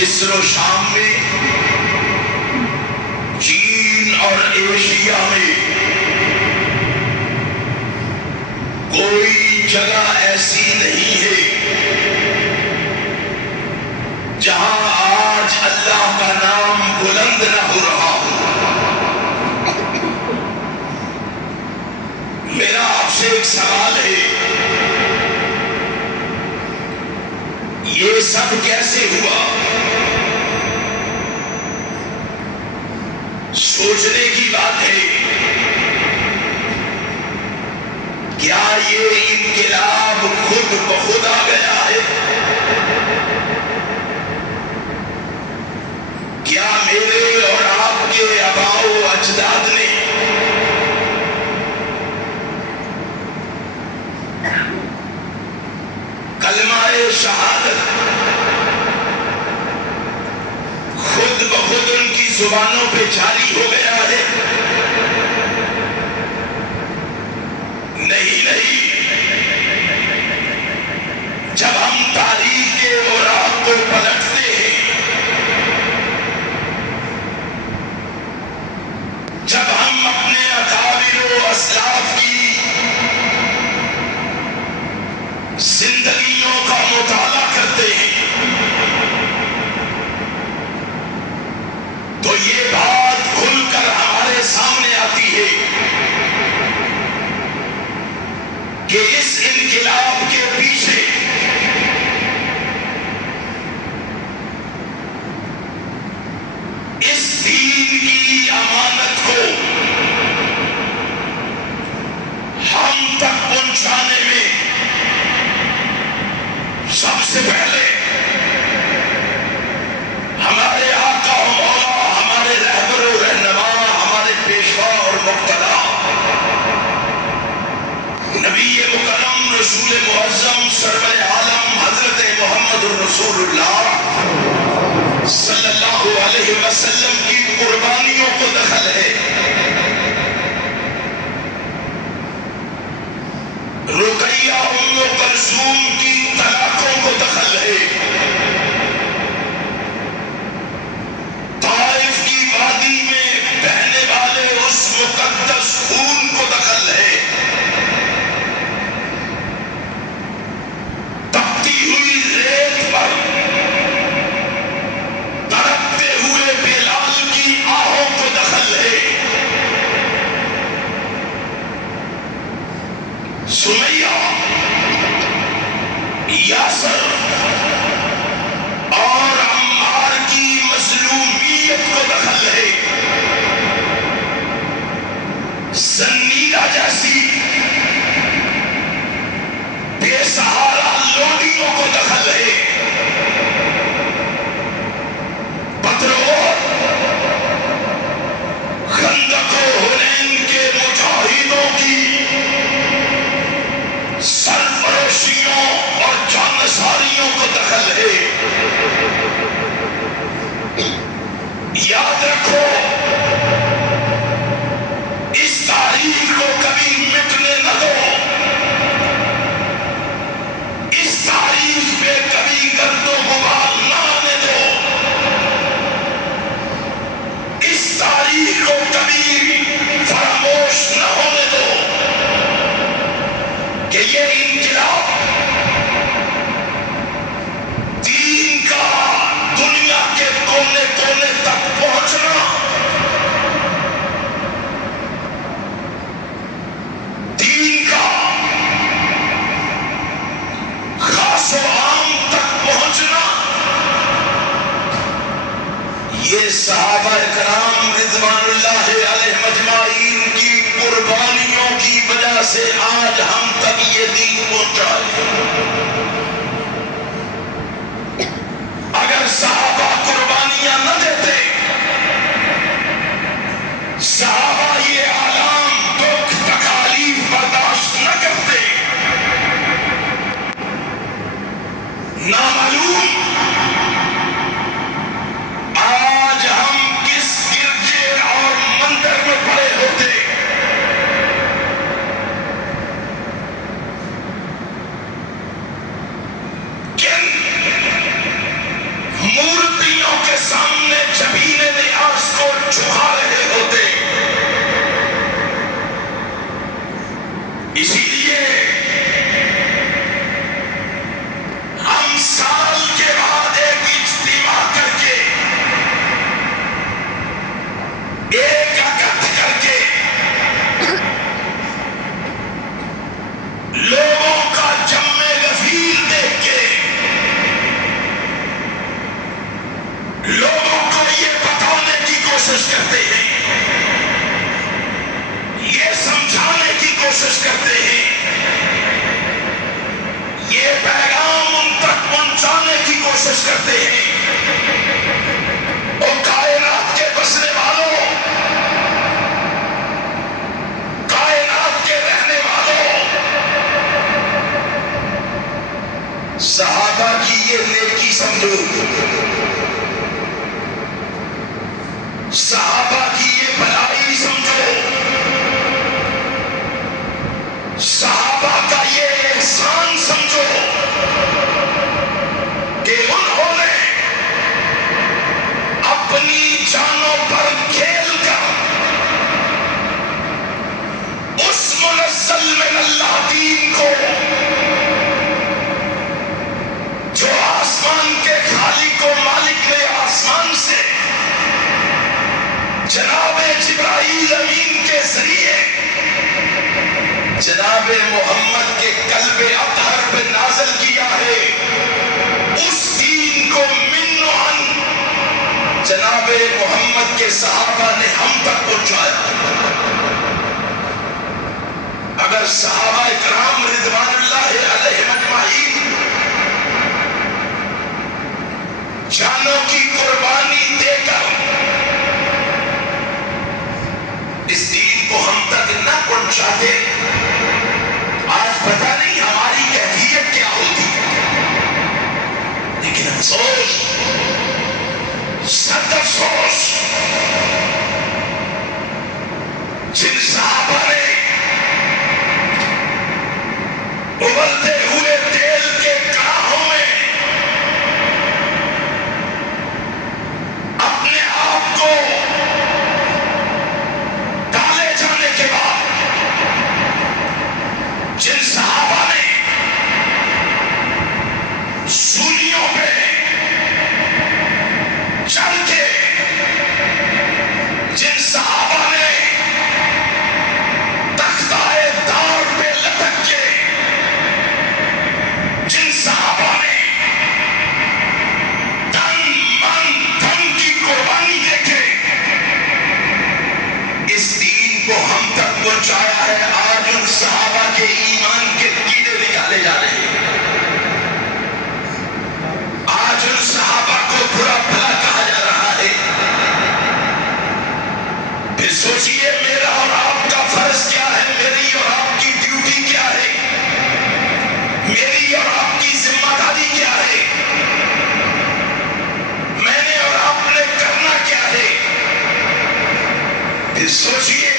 مصر و شام میں، چین اور ایشیا میں کوئی جگہ ایسی نہیں ہے جہاں آج اللہ کا نام بلند نہ ہو رہا ہو۔ میرا آپ سے ایک سوال ہے، یہ سب کیسے ہوا؟ سوچنے کی بات ہے، کیا یہ انقلاب خود بخود آ گیا ہے؟ کیا میرے اور آپ کے آباء و اجداد نے کلمہ شہادت خود بخود ان کی زبانوں پہ جاری ہو گیا ہے؟ نہیں، جب ہم تاریخ کے اوراق کو پلٹتے ہیں، جب ہم اپنے اکابر و اسلاف کی زندگیوں کا مطالعہ کرتے ہیں، تو یہ بات کھل کر ہمارے سامنے آتی ہے کہ اس انقلاب کے پیچھے اس دین کی امانت کو ہم تک پہنچانے میں سب سے پہلے ہمارے آقا و مولا، ہمارے رہبر و رہنما، ہمارے پیشوا اور مقتدا نبی مکرم رسول معظم سرور عالم حضرت محمد الرسول اللہ صلی اللہ علیہ وسلم کی قربانیوں کو دخل ہے۔ رقیہ ام کلثوم کی طلاقوں کو دخل ہے۔ طائف کی وادی میں بہنے والے اس مقدس خون کو دخل ہے۔ تپتی ہوئی ریت پر تڑپتے ہوئے بلال کی آہوں کو دخل ہے۔ سمیہ، یاسر اور عمار کی مظلومیت کو دخل ہے۔ زنیرہ جیسی بے سہارا لوڈیوں کو دخل ہے۔ بدر و خندق و حنین کے مجاہدوں کی سرفروشیوں اور جانثاریوں کو دخل ہے۔ یاد رکھو، اس تاریخ کو کبھی مٹنے نہ دو، اس تاریخ پہ کبھی گرد و غبار نہ آنے دو، اس تاریخ کو کبھی فراموش نہ ہونے دو کہ یہ انقلاب دین کا دنیا کے کونے کونے تک پہنچنا، دین کا خاص و عام تک پہنچنا، یہ صحابہ کرام رضوان اللہ علیہ مجمعین کی قربانیوں کی وجہ سے آج ہم تک یہ دین پہنچا ہے۔ اگر صحابہ قربانیاں نہ دیتے، صحابہ یہ آلام دکھ تکالیف برداشت نہ کرتے، نامعلوم آج ہم کس گرجے اور مندر میں پڑے ہوتے۔ چھپا رہے ہوتے. اسی لیے ہم سال کے بعد ایک اجتماع کر کے ایک اکٹھ کر کے لوگوں کا جم غفیر دیکھ کے لوگوں کو یہ بتانے کی کوشش کرتے ہیں، یہ سمجھانے کی کوشش کرتے ہیں، یہ پیغام ان تک پہنچانے کی کوشش کرتے ہیں. اور کائنات کے بسنے والوں، کائنات کے رہنے والوں، صحابہ کی یہ نیکی سمجھو، صحابہ کی یہ بھلائی سمجھو، صحابہ کا یہ احسان سمجھو کہ انہوں نے اپنی جانوں پر کھیل کر اس منزل من اللہ دین کو، جو آسمان کے خالق و مالک نے آسمان سے جناب جبرائیل امین کے ذریعے جناب محمد کے قلب اطہر پہ نازل کیا ہے، اس دین کو من و عن جناب محمد کے صحابہ نے ہم تک پہنچایا. اگر صحابہ اکرام رضوان اللہ علیہم اجمعین جانوں کی قربانی دے کر اس دین کو ہم تک نہ پہنچاتے، آج پتہ نہیں ہماری کیفیت کیا ہوتی. لیکن افسوس، سخت افسوس، جن صحابہ نے ابلتے ہوئے تیل کے کڑاہوں میں اپنے آپ کو ڈالے جانے کے بعد، جن صحابہ نے سولیوں پہ چڑھ کے، جن صحابہ نے تختائے دار پہ لٹک کے، جن صحابہ نے تن من دھن کی قربانی دے کے اس دین کو ہم تک پہنچایا ہے، آج ان صحابہ کے ایمان کے کیڑے نکالے جا رہے ہیں. آج ان صحابہ کو برا بھلا کہا جا رہا ہے. پھر سوچئے میرا اور آپ کا فرض کیا ہے، میری اور آپ کی ڈیوٹی کیا ہے، میری اور آپ کی ذمہ داری کیا ہے، میں نے اور آپ نے کرنا کیا ہے. پھر سوچئے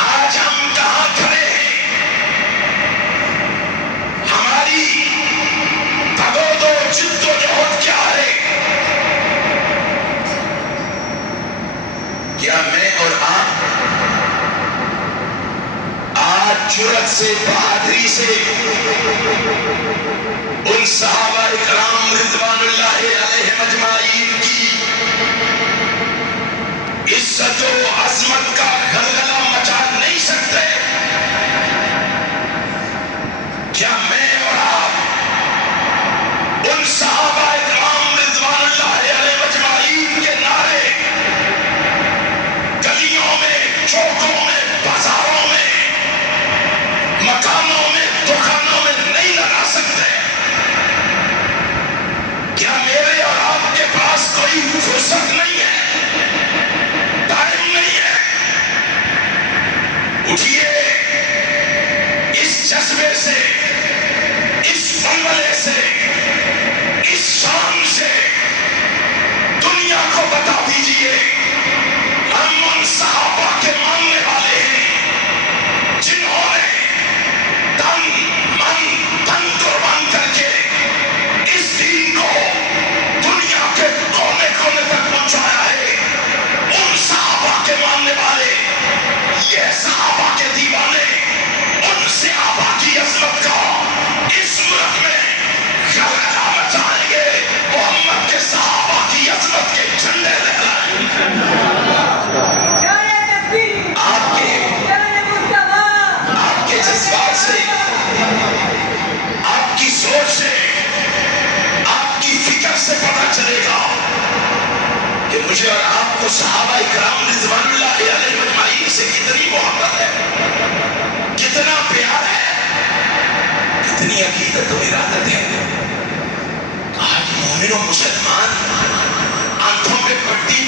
آج ہم کہاں کھڑے ہیں، ہماری بھگود و جد و جہد کیا ہے. کیا میں اور آپ آج جرأت سے، بہادری سے ان صحابہ اکرام رضوان اللہ علیہم اجمعین کی عزت و عظمت کا غلغلہ مچا نہیں سکتے؟ کیا میں اور آپ ان صحابہ اکرام رضوان اللہ علیہم اجمعین کے نعرے گلیوں میں، چوکوں میں، بازاروں میں، مکانوں چلے گا کہ مجھے اور آپ کو صحابہ اکرام رضوان اللہ علیہ مجمعین سے کتنی محبت ہے، کتنا پیار ہے، کتنی عقیدت و ارادت ہے۔ آج مومن و مسلمان آنکھوں میں پٹی